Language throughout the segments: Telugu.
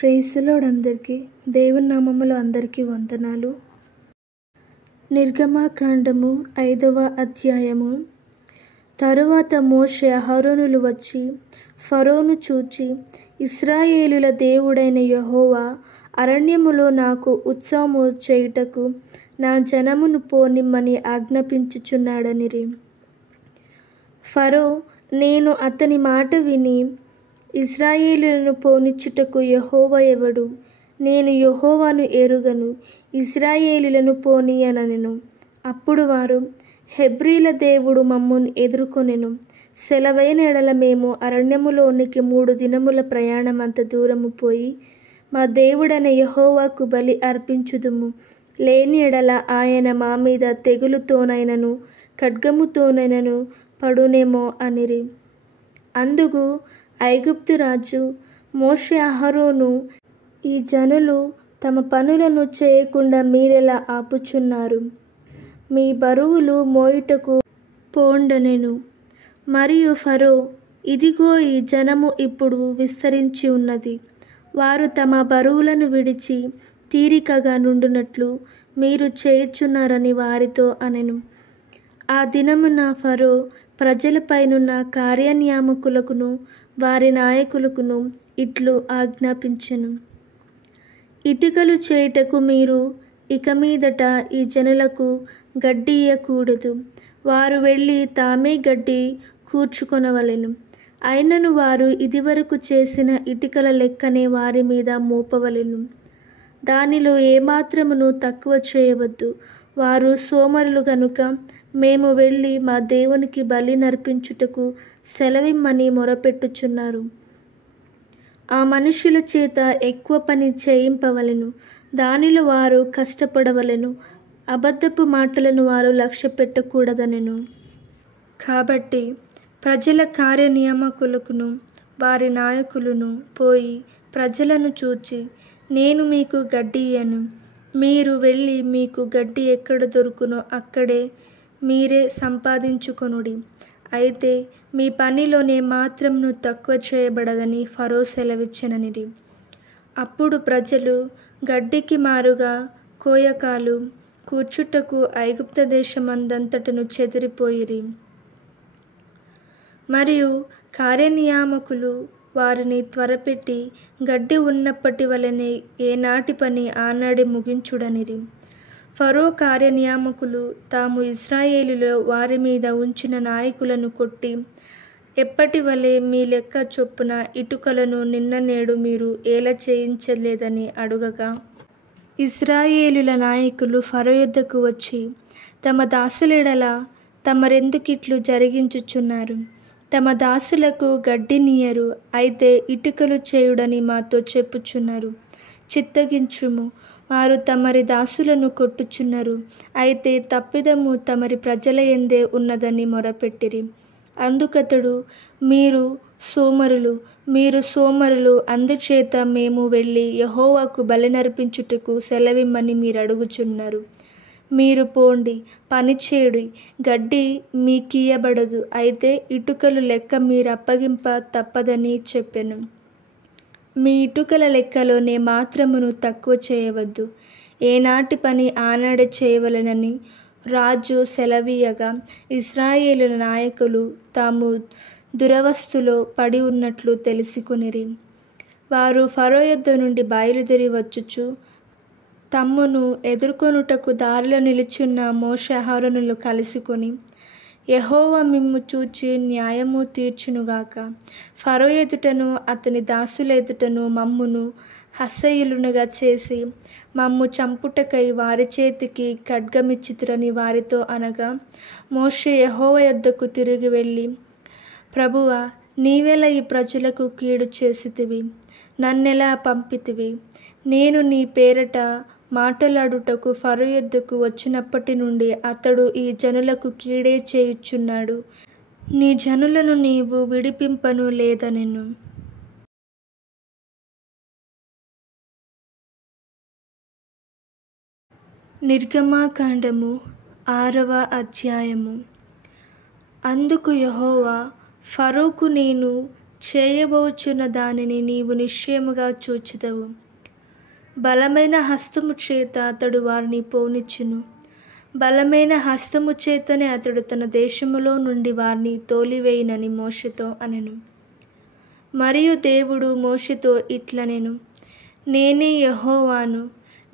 ప్రైజ్ ది లార్డ్ అందరికీ. దేవుని నామములో అందరికీ వందనాలు. నిర్గమకాండము 5వ అధ్యాయము. తరువాత మోషే అహరోనులు వచ్చి ఫరోను చూచి, ఇశ్రాయేలుల దేవుడైన యెహోవా అరణ్యములో నాకు ఉత్సవము చేయుటకు నా జనమును పోనిమ్మని ఆజ్ఞాపించుచున్నాడనిరి. ఫరో, నేను అతని మాట విని ఇశ్రాయేలులను పోనిచ్చుటకు యెహోవా ఎవడు? నేను యెహోవాను ఎరుగను, ఇశ్రాయేలులను పోనీయనెను. అప్పుడు వారు, హెబ్రీల దేవుడు మమ్మును ఎదుర్కొనెను. సెలవైన ఎడల మేము అరణ్యములోనికి 3 దినముల ప్రయాణమంత దూరము పోయి మా దేవుడైన యెహోవాకు బలి అర్పించుదుము. లేని ఎడల ఆయన మా మీద తెగులుతోనైనను ఖడ్గముతోనైనను పడునేమో అనిరి. అందుకు ఐగుప్తు రాజు, మోషే అహరోను, ఈ జనులు తమ పనులను చేయకుండా మీరెలా ఆపుచున్నారు? మీ బరువులు మోయుటకు పోండనెను. మరియు ఫరో, ఇదిగో ఈ జనము ఇప్పుడు విస్తరించి ఉన్నది. వారు తమ బరువులను విడిచి తీరికగా నుండునట్లు మీరు చేయుచున్నారని వారితో అనెను. ఆ దినమున ఫరో ప్రజలపైనున్న కార్యనియామకులకును వారి నాయకులకును ఇట్లు ఆజ్ఞాపించెను, ఇటుకలు చేయుటకు మీరు ఇక మీదట ఈ జనులకు గడ్డి ఇయ్యకూడదు. వారు వెళ్ళి తామే గడ్డి కూర్చుకొనవలెను. అయినను వారు ఇదివరకు చేసిన ఇటుకల లెక్కనే వారి మీద మోపవలెను. దానిలో ఏమాత్రమును తక్కువ చేయవద్దు. వారు సోమరులు గనుక మేము వెళ్ళి మా దేవునికి బలి నర్పించుటకు సెలవిమ్మని మొరపెట్టుచున్నారు. ఆ మనుషుల చేత ఎక్కువ పని చేయింపవలెను. దానిలో వారు కష్టపడవలెను. అబద్ధపు మాటలను వారు లక్ష్య పెట్టకూడదనెను. కాబట్టి ప్రజల కార్యనియామకులకును వారి నాయకులను పోయి ప్రజలను చూచి, నేను మీకు గడ్డి ఇయ్యను. మీరు వెళ్ళి మీకు గడ్డి ఎక్కడ దొరుకునో అక్కడే మీరే సంపాదించుకొనుడి. అయితే మీ పనిలోనే మాత్రమును తక్కువ చేయబడదని ఫరో సెలవిచ్చెననిరి. అప్పుడు ప్రజలు గడ్డికి మారుగా కోయకాలు కూర్చుటకు ఐగుప్తు దేశమందంతటను చెదిరిపోయిరి. మరియు కార్యనియామకులు వారిని త్వరపెట్టి గడ్డి ఉన్నప్పటి వలనే ఏనాటి పని ఆనాడే ముగించుడనిరి. ఫరో కార్యనియామకులు తాము ఇశ్రాయేలులో వారి మీద ఉంచిన నాయకులను కొట్టి, ఎప్పటి వలె మీ లెక్క చొప్పున ఇటుకలను నిన్న నేడు మీరు ఏల చేయించలేదని అడుగగా, ఇశ్రాయేలుల నాయకులు ఫరో యొద్దకు వచ్చి, తమ దాసులెడల తమరెందుకిట్లు జరిగించుచున్నారు? తమ దాసులకు గడ్డినియ్యరు, అయితే ఇటుకలు చేయుడని మాతో చెప్పుచున్నారు. చిత్తగించుము, వారు తమరి దాసులను కొట్టుచున్నారు. అయితే తప్పిదము తమరి ప్రజల యందే ఉన్నదని మొరపెట్టిరి. అందుకతడు, మీరు సోమరులు, అందుచేత మేము వెళ్ళి యెహోవాకు బలి నర్పించుటకు సెలవిమ్మని మీరడుగుచున్నారు. మీరు పోండి, పనిచేయుడి, గడ్డి మీకియ్యబడదు. అయితే ఇటుకలు లెక్క మీరప్పగింప తప్పదని చెప్పెను. మీ ఇటుకల లెక్కలోనే మాత్రమును తక్కువ చేయవద్దు. ఏనాటి పని ఆనాడే చేయవలెనని రాజు సెలవీయగా, ఇశ్రాయేలుల నాయకులు తాము దురవస్థలో పడి ఉన్నట్లు తెలుసుకొనిరి. వారు ఫరో యొద్ద నుండి బయలుదేరి వచ్చుచు తమ్మును ఎదుర్కొనుటకు దారిలో నిలుచున్న మోషే అహరోనులు కలుసుకొని, యెహోవా మిమ్ము చూచి న్యాయము తీర్చునుగాక. ఫరో ఎదుటను అతని దాసుల ఎదుటను మమ్మును అసహ్యులునుగా చేసి మమ్ము చంపుటకై వారి చేతికి ఖడ్గమిచ్చితిరని వారితో అనగా, మోషే యెహోవా యొద్దకు తిరిగి వెళ్ళి, ప్రభువా, నీవెలా ఈ ప్రజలకు కీడు చేసితివి? నన్నెలా పంపితివి? నేను నీ పేరట మాటలాడుటకు ఫరో యొద్దకు వచ్చినప్పటి నుండి అతడు ఈ జనులకు కీడే చేయుచున్నాడు. నీ జనులను నీవు విడిపింపను లేదనెను. నిర్గమకాండము 6వ అధ్యాయము. అందుకు యెహోవా ఫరోకు, నేను చేయబోచున్న దానిని నీవు నిశ్చయముగా చూచెదవు. బలమైన హస్తము చేత అతడు వారిని పోనిచ్చును. బలమైన హస్తము చేతనే అతడు తన దేశములో నుండి వారిని తోలివేయునని మోషేతో అనెను. మరియు దేవుడు మోషేతో ఇట్లనెను, నేనే యెహోవాను,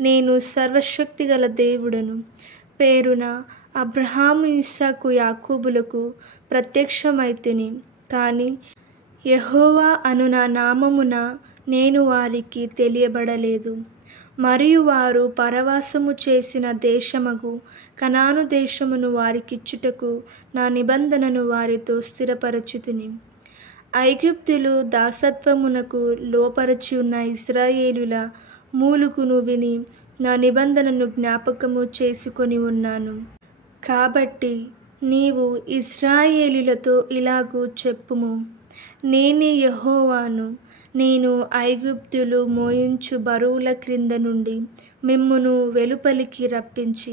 నేను సర్వశక్తిగల దేవుడను. పేరున అబ్రహాము, ఇస్సాకు, యాకోబులకు ప్రత్యక్షమైతిని. కానీ యెహోవా అను నా నామమున నేను వారికి తెలియబడలేదు. మరియు వారు పరవాసము చేసిన దేశమగు కనాను దేశమును వారికిచ్చుటకు నా నిబంధనను వారితో స్థిరపరచుతిని. ఐగుప్తులు దాసత్వమునకు లోపరచి ఉన్న ఇశ్రాయేలుల మూలుగును విని నా నిబంధనను జ్ఞాపకము చేసుకొని ఉన్నాను. కాబట్టి నీవు ఇశ్రాయేలులతో ఇలాగూ చెప్పుము, నేనే యెహోవాను. నేను ఐగుప్తులు మోయించు బరువుల క్రింద నుండి మిమ్మును వెలుపలికి రప్పించి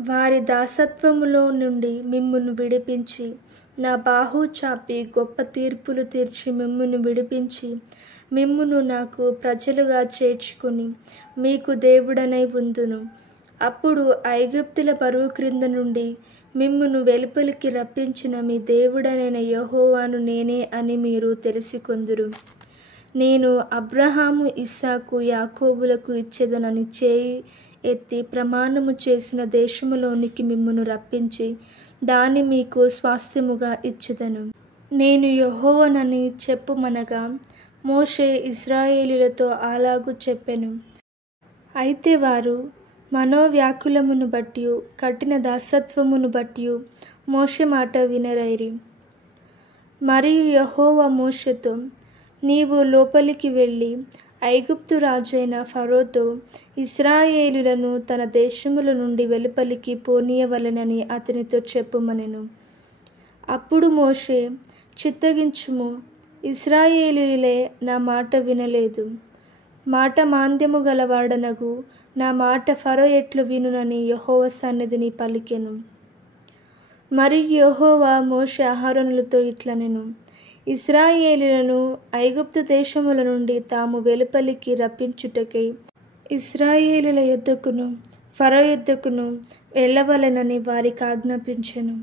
వారి దాసత్వములో నుండి మిమ్మును విడిపించి నా బాహు చాపి గొప్ప తీర్పులు తీర్చి మిమ్మును విడిపించి మిమ్మును నాకు ప్రజలుగా చేర్చుకొని మీకు దేవుడనై ఉందును. అప్పుడు ఐగుప్తుల బరువు క్రింద నుండి మిమ్మును వెలుపలికి రప్పించిన మీ దేవుడనైన యెహోవాను నేనే అని మీరు తెలుసుకొందురు. నేను అబ్రహాము, ఇస్సాకు, యాకోబులకు ఇచ్చేదనని చేయి ఎత్తి ప్రమాణము చేసిన దేశములోనికి మిమ్మును రప్పించి దాన్ని మీకు స్వాస్థ్యముగా ఇచ్చెదను. నేను యెహోవానని చెప్పుమనగా మోషే ఇశ్రాయేలులతో అలాగు చెప్పెను. అయితే వారు మనోవ్యాకులమును బట్టియు కఠిన దాసత్వమును బట్టియు మోషే మాట వినరైరి. మరియు యెహోవా మోషేతో, నీవు లోపలికి వెళ్ళి ఐగుప్తు రాజైన ఫరోతో ఇశ్రాయేలులను తన దేశముల నుండి వెలుపలికి పోనీయవలెనని అతనితో చెప్పుమనెను. అప్పుడు మోషే, చిత్తగించుము, ఇశ్రాయేలీయులే నా మాట వినలేదు. మాట మాంద్యము గలవాడనగు నా మాట ఫరో ఎట్లు వినునని యెహోవా సన్నిధిని పలికెను. మరియు యెహోవా మోషే అహరోనులతో ఇట్లనెను, ఇశ్రాయేలీయులను ఐగుప్తు దేశముల నుండి తాము వెలుపలికి రప్పించుటకై ఇశ్రాయేలీయుల యొద్దకును ఫరో యొద్దకును వెళ్ళవలెనని వారికి ఆజ్ఞాపించెను.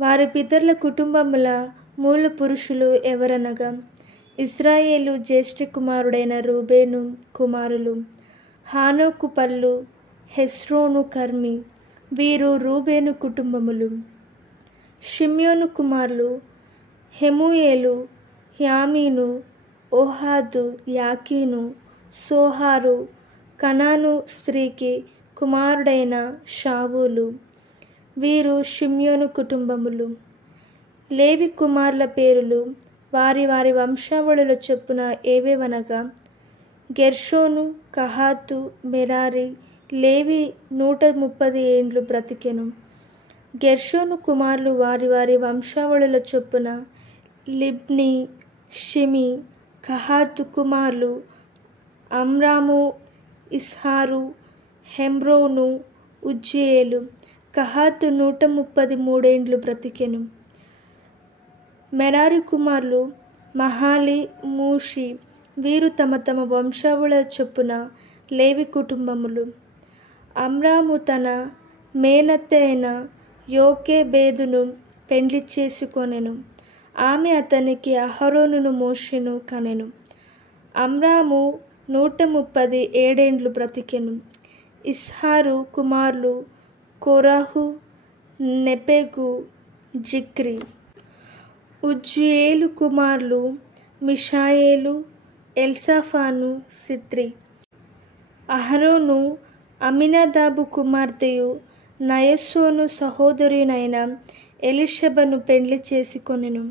వారి పితరుల కుటుంబముల మూల పురుషులు ఎవరనగా ఇశ్రాయేలు జ్యేష్ఠ కుమారుడైన రూబేను కుమారులు హానోకు పల్లు, హెస్రోను, కర్మి. వీరు రూబేను కుటుంబములు. షిమ్యోను కుమారులు హెమూయేలు, యామీను, ఓహాదు, యాకీను, సోహారు. కనాను స్త్రీకి కుమారుడైన షావూలు. వీరు షిమ్యోను కుటుంబములు. లేవి కుమారుల పేరులు వారి వారి వంశావళుల చొప్పున ఏవేవనగా గెర్షోను, కహాతు, మెరారి. లేవి 130 ఏండ్లు బ్రతికెను. గెర్షోను కుమారులు వారి వారి వంశావళుల చొప్పున లిబ్ని, షిమి. కహాతు కుమారులు అమ్రాము, ఇస్హారు, హెమ్రోను, ఉజ్జియేలు. కహాతు 133 ఏండ్లు బ్రతికెను. మెరారి కుమారులు మహాలి, మూషి. వీరు తమ తమ వంశావళుల చొప్పున లేవి కుటుంబములు. అమ్రాము తన మేనత్త అయిన యోకెబేదును పెండ్లి చేసుకొనెను. ఆమె అతనికి అహరోనును, మోషేను కనెను. అమ్రాము 137 ఏండ్లు బ్రతికెను. ఇస్హారు కుమారులు కోరహు, నెపెగు, జిక్రి. ఉజ్జియేలు కుమారులు మిషాయేలు, ఎల్సాఫాను, సిత్రి. అహరోను అమినదాబు కుమార్తెయు నయస్సోను సహోదరునైన ఎలీషబను పెండ్లి చేసుకొనెను.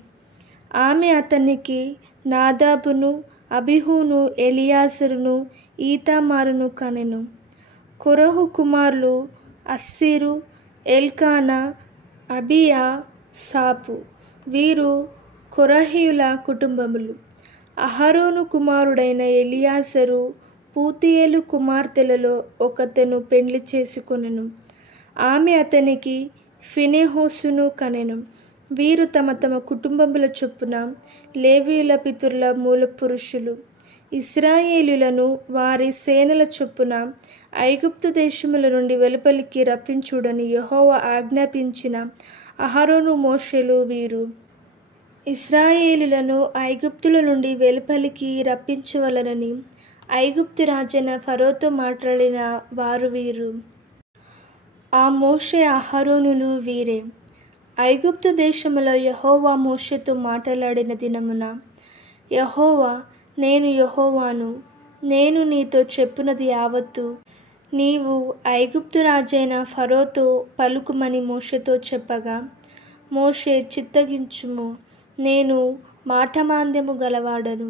ఆమె అతనికి నాదాబును, అబీహును, ఎలియాజరును, ఈతామారును కనెను. కొరహు కుమారులు అస్సిరు, ఎల్కానా, అబియా, సాపు. వీరు కొరహీయుల కుటుంబములు. అహరోను కుమారుడైన ఎలియాజరు పూతియేలు కుమార్తెలలో ఒకతెను పెండ్లి చేసుకొనెను. ఆమె అతనికి ఫినెహోసును కనెను. వీరు తమ తమ కుటుంబముల చొప్పున లేవీయుల పితరుల మూల పురుషులు. ఇశ్రాయేలీయులను వారి సేనల చొప్పున ఐగుప్తు దేశముల నుండి వెలుపలికి రప్పించుడని యెహోవా ఆజ్ఞాపించిన అహరోను మోషేలు వీరు. ఇశ్రాయేలీయులను ఐగుప్తుల నుండి వెలుపలికి రప్పించవలనని ఐగుప్తు రాజైన ఫరోతో మాట్లాడిన వారు వీరు. ఆ మోషే అహరోనులు వీరే. ఐగుప్తు దేశములో యెహోవా మోషేతో మాట్లాడిన దినమున యెహోవా, నేను యెహోవాను, నేను నీతో చెప్పునది యావత్తు నీవు ఐగుప్తు రాజైన ఫరోతో పలుకుమని మోషేతో చెప్పగా, మోషే చిత్తగించుము, నేను మాటమాంద్యము గలవాడను,